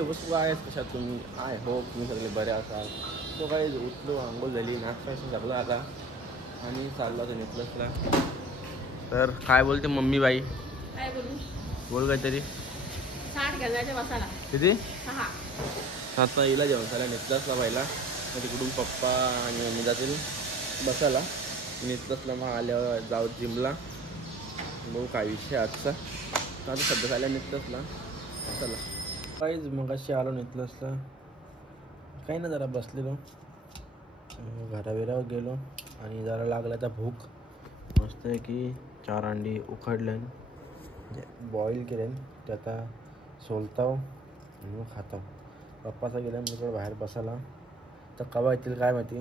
वस्तू आहेत कशात तुम्ही आय होप तुम्ही सगळे बरे असाल. तो काही उठलो आंघोळ झाली नाश्ता सगळं आता आणि चाललो होतं नेकलेसला. तर काय बोलते मम्मी बाई? काय बोलू बोल काहीतरी. 60 गजाच्या बसाला किती? 6. आता येईल जेवण झाला नेकलेसला पहिला, मग तिकडून पप्पा आणि मम्मी जातील बसायला. नेकलेसला मग आल्यावर जाऊ जिमला. बघू काय विषय आजचा. आता सध्या झाल्या नेकलेसला चला. काहीच मग अशी आलो नेकलेसला, काही ना जरा बसलेलो, घराबिरावर गेलो आणि जरा लागला तर भूक. मस्त आहे की 4 अंडी उकडले बॉईल केले ते आता सोलताव आणि मग खाताव. पप्पाचा गेला मी बाहेर बसायला, तर कवा येतील काय माहिती.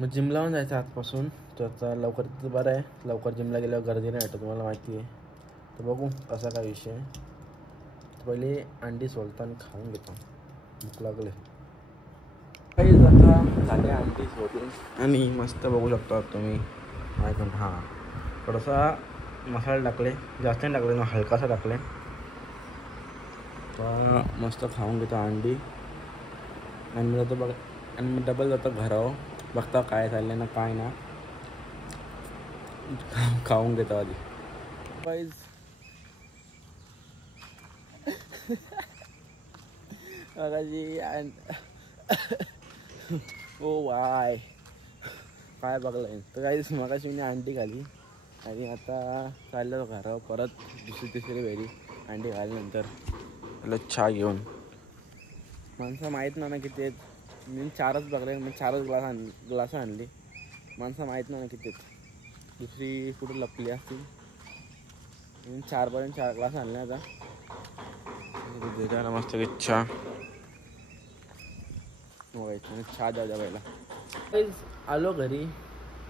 मग जिमला पण जायचं आजपासून, तर आता लवकर तिथं बरं आहे. लवकर जिमला गेल्यावर गर्दी नाही वाटत तुम्हाला माहिती आहे. तर बघू कसा काय विषय आहे. पहिले अंडी सोलताना खाऊन घेतो, भूक लागले. काही आता झाले अंडी सोडून आणि मस्त बघू शकता तुम्ही. ऐकून हां थोडासा मसाला टाकले, जास्त नाही टाकले, हलकासा टाकले. तर मस्त खाऊन घेतो अंडी आणि मी जातो बघ आणि मी डबल जातो घरावर बघता काय चाललं ना काय ना, खाऊन घेतो आधी. गाईज बघाजी ओ वाय काय बघलं. तर काहीच मगाशी मी अंडी खाली आणि आता चाललं घरावर परत दुसरी तिसरी वेळी अंडी खाल्यानंतर त्याला चहा घेऊन. माणसं माहीत ना किती आहेत. मी 4च बघले, मी 4च ग्लास आणली. माणसं माहीत ना किती आहेत, दुसरी कुठे लपली असतील. मी 4 ग्लास आणले. आता देताना मस्त की चहा चहा द्या पहिला. आलो घरी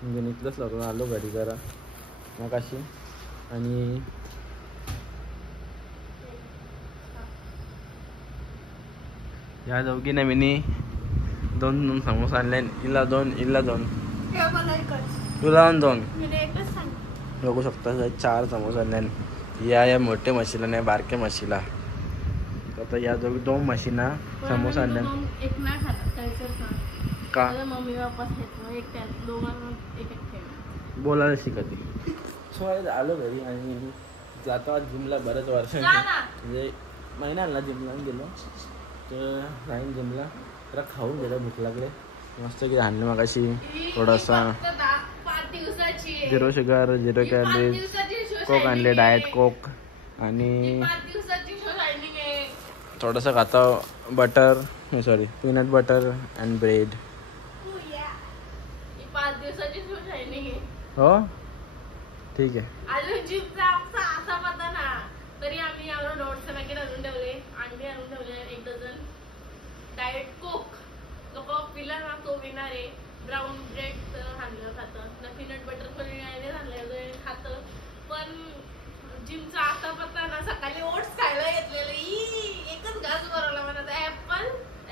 म्हणजे निघलंच लागलो, आलो घरी जरा मग अशी आणि या दोघीने मी 2 समोसा आणले. इला 2 तुला 2 बघू शकता. 4 समोसा आणले या मोठ्या म्हशीला नाही बारक्या म्हशीला. आता या दोघी 2 म्हशीना समोसा आणले का बोलायला शिकते. सो आलो घरी आणि जातो आज जिमला. बऱ्याच वर्षांनी म्हणजे महिना आला जिमला गेलो, तर राहीन जिमला जरा खाऊन गेलं, भूक लागले. मस्त की आणले मग अशी थोडासा 0 शुगर 0 कॅलरीज कोक आणले, डाएट कोक आणि थोडंसं खाता butter sorry peanut butter and bread. 5 दिवसाची हो ठीक आहे. अजून जिमचा असा पता ना, तरी आम्ही यावर नोट्स पॅकेट आणून ठेवले, अंडे आणून ठेवले 1 डझन, डाएट कोक जो कोक पिला ना तो विणार आहे. ब्राऊन ब्रेड आणलं खातं ना, पीनट बटर पण आणलं खातं. पण जिमचा असा पत्ता ना, सकाळी ओट्स खायला घेतलेलं एकच घास भरवला मला.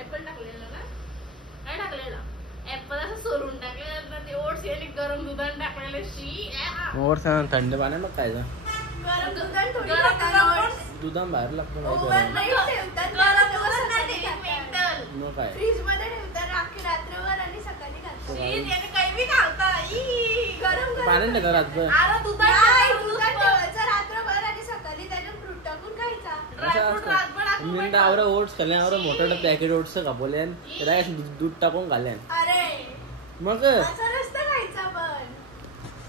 ऍपल टाकलेलं ना, काय टाकलेलं ऍपल असं सोलून टाकलेलं ना, ते ओट्स याने गरम दुधात टाकलेलं. ओट्स थंड पाण्यात खायचं, दुधात बाहेर लागतं मग काय फ्रीज मध्ये ठेवतात रात्रभर आणि सकाळी पाण्यात घरात रात्रभर आणि सकाळी त्याच्यात फ्रूट टाकून खायचा. आवरा ओट्स खाल्ले, आवरा मोठं पॅकेट ओट्स कापवले, दूध टाकून खाल्ले. मग खायचा पण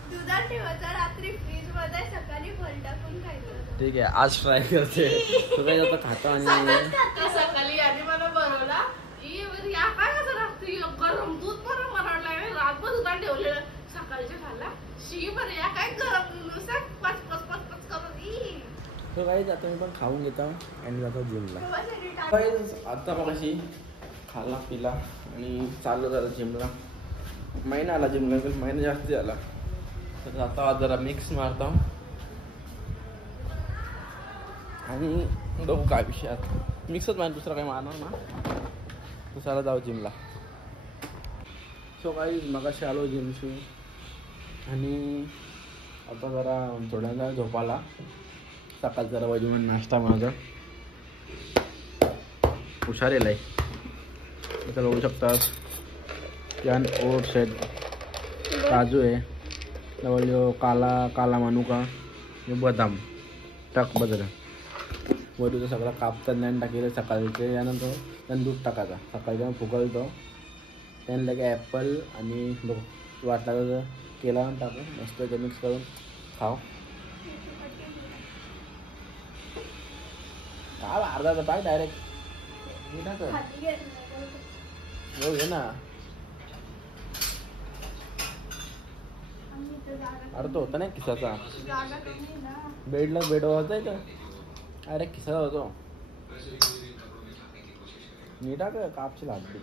दुधात ठेवायचा रात्री फ्रीज मध्ये, सकाळी फळ टाकून खायचं. ठीक आहे आज ट्राय करते. तो काय जातं खातो आणि सकाळी आधी मला बनवला या काय कसं रात्री गरम दूध पण बनवला, रातभर दुधात ठेवलेलं, सकाळच्या खाल्ला शी बरं या काय गरम नुसतं पच पच पच पच करून. तो काही आता मी पण खाऊन घेतो आणि जातो जिमला. आता बघ अशी खाल्ला पिला आणि चाललो जरा जिमला. महिना आला जिमला, महिना जास्त झाला. तर आता जरा मिक्स मारतो आणि बघू काय विषय. आता मिक्सच मार, दुसरा काही मारणार ना. तर चला जाऊ जिमला. सो काही मगाशी आलो जिमशी आणि आता जरा थोड्या झोपाला. सकाळ जरा वाजून नाश्ता माझा हुशारेल आहे. इथं बघू शकतात यान ओट्स आहेत, काजू आहे, जवळ काला मनुका, बदाम टाक बदल वरचं सगळं कापतात नाही टाकेलं सकाळचे. यानंतर त्यानं दूध टाकायचा सकाळी जेव्हा फुगवतो त्यानं लगे ॲपल आणि बघ वाटला तर केला टाकून मस्त ते मिक्स करून खाव. अर्धा तर टाक डायरेक्ट टाक हो घे ना. अरे तो होता नाही किसाचा बेडला होता आहे का. अरे किसा होतो नीट टाक कापची लागते.